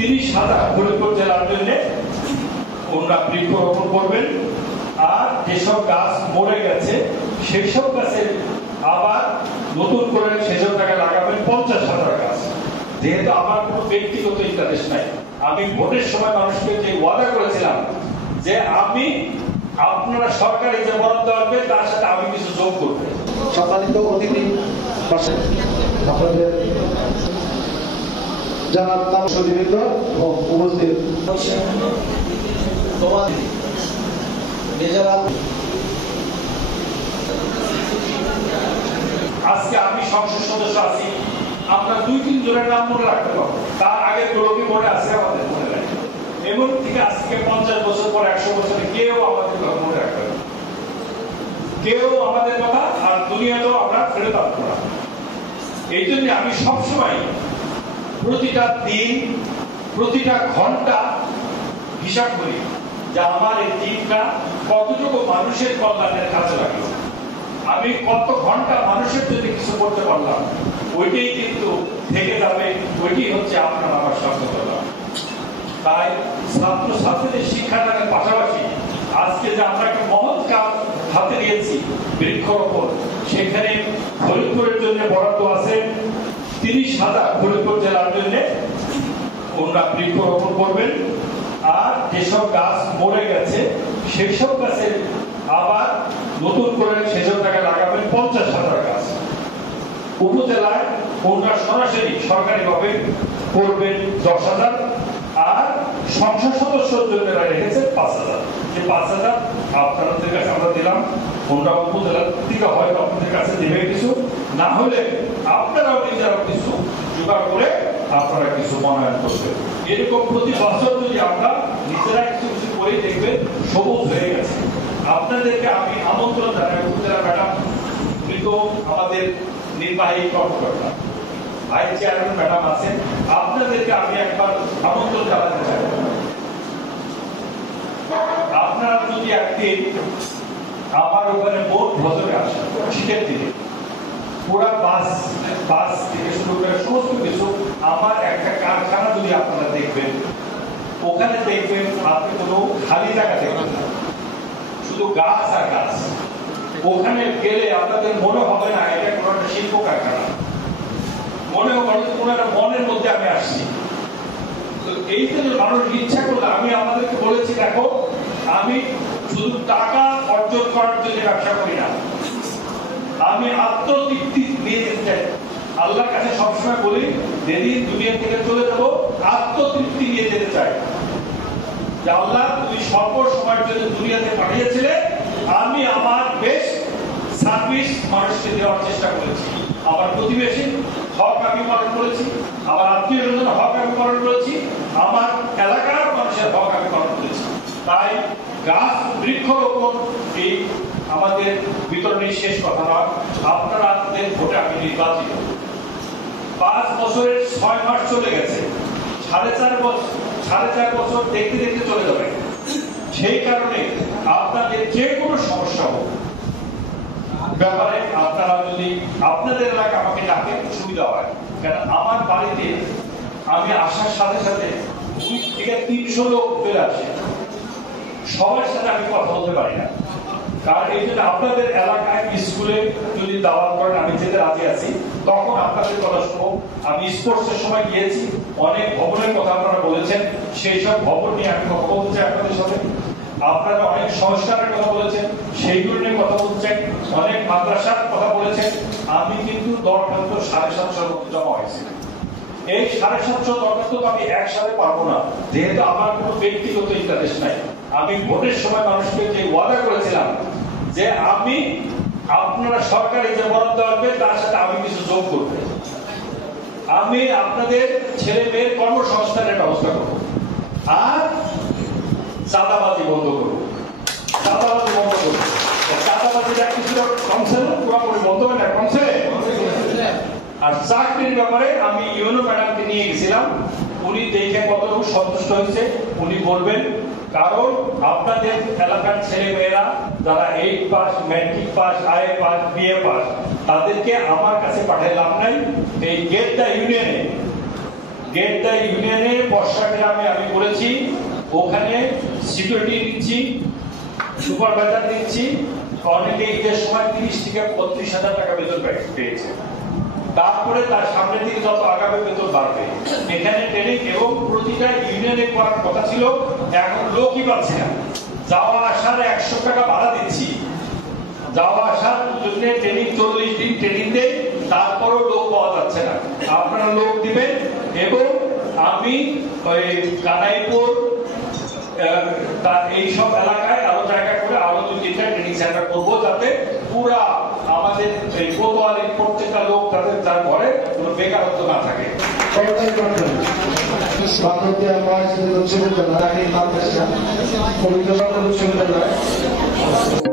30,000 ফরিদপুর জেলার জন্য ওনারা বৃক্ষরোপণ করবেন। আর যেসব গাছ মরে গেছে সেই সব গাছের আবার নতুন করে সেসব জায়গায় লাগাবেন 50,000 গাছ। যেহেতু আমার কোনো ব্যক্তিগত ইন্টারেস্ট নাই, আমি ভোটের সময় মানুষকে যে ওয়াদা করেছিলাম যে আমি আপনারা সরকারি যে বরাদ্দ আসবে তার সাথে আমি কিছু যোগ করবো। সম্মানিত অতিথি আপনাদের জানার তামসদীবৃন্দ এবং উপস্থিত আজকে আমি সংসদ সদস্য আছি, আমরা 2-3 জনের নাম মনে রাখতে পারবো, তার আগে কি মনে আছে আমাদের মনে রাখে। এমন থেকে আজকে 50 বছর পর 100 বছরে কেউ আমাদের কথা মনে রাখবে না, কেউ আমাদের কথা আর দুনিয়াতেও আমরা ফেরত আসবো না। এই জন্য আমি সবসময় প্রতিটা দিন প্রতিটা ঘন্টা হিসাব করি যে আমার এই দিনটা কতটুকু মানুষের কল্যাণের কাজে লাগলো, আমি কত ঘন্টা মানুষের জন্য কিছু করতে পারলাম, ওইটাই কিন্তু থেকে যাবে, ওইটাই হচ্ছে আপনার আমার সফলতা। তাই ছাত্রছাত্রীদের শিক্ষাদানের পাশাপাশি আজকে যে আমরা একটা মহৎ কাজ হাতে নিয়েছি বৃক্ষরোপণ, সেখানে ফরিদপুরের জন্য বরাদ্দ আছে 30,000 ফরিদপুর জেলার জন্য ওনারা বৃক্ষরোপণ করবেন। আর যেসব গাছ মরে গেছে সেই সব গাছের আবার নতুন করে সেসব জায়গায় লাগাবেন 50,000 গাছ। উপজেলায় ওনারা সরাসরি সরকারিভাবে করবেন 10,000, আর সংসদ সদস্যের জন্য রেখেছে 5,000। যে 5,000 আপনাদের কাছে আমরা দিলাম, ওনারা উপজেলার থেকে হয়তো আপনাদের কাছে দেবে কিছু, না হলে আপনারাও নিজেরাও কিছু জোগাড় করে আপনারা কিছু মনোনয়ন করবেন। এরকম প্রতি বছর যদি আমরা নিজেরা কিছু কিছু করে দেখবেন সবুজ হয়ে গেছে। আপনাদেরকে আমি আমন্ত্রণ জানাই, উপজেলা ম্যাডাম কিন্তু আমাদের নির্বাহী কর্মকর্তা ভাইস চেয়ারম্যান ম্যাডাম আছেন, আপনাদেরকে আমি একবার আমন্ত্রণ জানাতে চাই। আপনারা যদি একদিন আমার ওখানে বোট ভ্রমণে আসেন শীতের দিনে, পুরা বাস থেকে শুরু করে সমস্ত কিছু আমার একটা কারখানা যদি আপনারা দেখবেন, ওখানে দেখবেন আপনি কোনো খালি জায়গা দেখবেন না, শুধু গাছ আর গাছ। ওখানে গেলে আপনাদের মনে হবে না এটা কোনো একটা শিল্প কারখানা, মনে হবে কোনো একটা মনের মধ্যে আমি আসছি। তো এই জন্য মানুষ ইচ্ছা করলে আমি আমাদেরকে বলেছি, দেখো আমি শুধু টাকা অর্জন করার জন্য ব্যবসা করি না, আমি আত্মতৃপ্তি নিয়ে যেতে চাই। আল্লাহর কাছে সবসময় বলি যেদিন দুনিয়া থেকে চলে যাবো আত্মতৃপ্তি নিয়ে যেতে চাই, যে আল্লাহ তুমি স্বল্প সময়ের জন্য দুনিয়াতে পাঠিয়েছিলে, আমি আমার বেস্ট সার্ভিস মানুষকে দেওয়ার চেষ্টা করেছি। আমার প্রতিবেশী হক আমি পালন করেছি, আমার আত্মীয় স্বজনের হক আমি পালন করেছি, আমার এলাকার মানুষের হক আমি পালন করেছি। তাই গাছ বৃক্ষরোপণ এই আমাদের বিতরণের শেষ কথা নয়, আপনাদের ভোটে আমি নির্বাচিত। 5 বছরের 6 মাস চলে গেছে, 4.5 বছর দেখতে দেখতে চলে যাবে। সেই কারণে আপনাদের যে কোনো সমস্যা হোক ব্যাপারে আপনারা যদি আপনাদের এলাকা আমাকে ডাকে সুবিধা হয়, কারণ আমার বাড়িতে আমি আসার সাথে সাথে 2 থেকে 300 লোক চলে আসে, সবার সাথে আমি কথা বলতে পারি না। কারণ এই জন্য আপনাদের এলাকায় স্কুলে যদি দাওয়াত করেন আমি যেতে রাজি আছি, তখন আপনাদের কথা শুনবো। আমি স্পোর্টসের সময় গিয়েছি, অনেক ভবনের কথা আপনারা বলেছেন, সেই সব ভবন নিয়ে আমি কথা বলতে চাই আপনাদের সাথে। আপনারা অনেক সংস্কারের কথা বলেছেন, সেইগুলো নিয়ে কথা বলছেন, অনেক মাদ্রাসার কথা বলেছেন। আমি কিন্তু দরখাস্ত 750 জমা হয়েছে। এই 750 দরখাস্ত আমি একসাথে পারবো না, যেহেতু আমার কোনো ব্যক্তিগত ইন্টারেস্ট নাই। আমি ভোটের সময় মানুষকে যে ওয়াদা করেছিলাম যে আমি আপনারা সরকারি যে বরাদ্দ আসবে তার সাথে আমি কিছু যোগ করবো, আমি আপনাদের ছেলে মেয়ের কর্মসংস্থানের ব্যবস্থা করবো, আর চাঁদাবাজি বন্ধ করবো। চাঁদাবাজিটা কিছুটা কমছে না, পুরোপুরি বন্ধ হয় না, কমছে। আর চাকরির ব্যাপারে আমি ইউনো ম্যাডামকে নিয়ে গেছিলাম, উনি দেখে কতটুকু সন্তুষ্ট হয়েছে উনি বলবেন। কারণ আপনাদের এলাকার ছেলে মেয়েরা যারা 8 pass, matric pass, IA pass, BA pass, তাদেরকে আমার কাছে পাঠায় লাভ নাই। এই গেটদা ইউনিয়নে বর্ষাকে আমি বলেছি ওখানে সিকিউরিটি দিচ্ছি, সুপারভাইজার দিচ্ছি, অনেকে ঈদের সময় 30 থেকে 35,000 টাকা বেতন পেয়েছে। তারপরে তার সামনে থেকে যত আগামী বেতন বাড়বে। এখানে ট্রেনিং এবং প্রতিটা ইউনিয়নে করার কথা ছিল, এখন লোকই পাচ্ছি না। যাওয়া আসার 100 টাকা ভাড়া দিচ্ছি, যাওয়া আসার জন্য ট্রেনিং 40 দিন ট্রেনিং দেয়, তারপরও লোক পাওয়া যাচ্ছে না। আপনারা লোক দিবেন এবং আমি ওই কানাইপুর তার এইসব এলাকায় আরো জায়গা করে আরো 2-3টা ট্রেনিং সেন্টার করবো, যাতে পুরা আমাদের এই কোতোয়ালির প্রত্যেকটা লোক তাদের তার ঘরে কোনো বেকারত্ব না থাকে। সরকারি কর্মচারী বাংলাদেশ মহাবিদ্যালয় বিশ্ববিদ্যালয়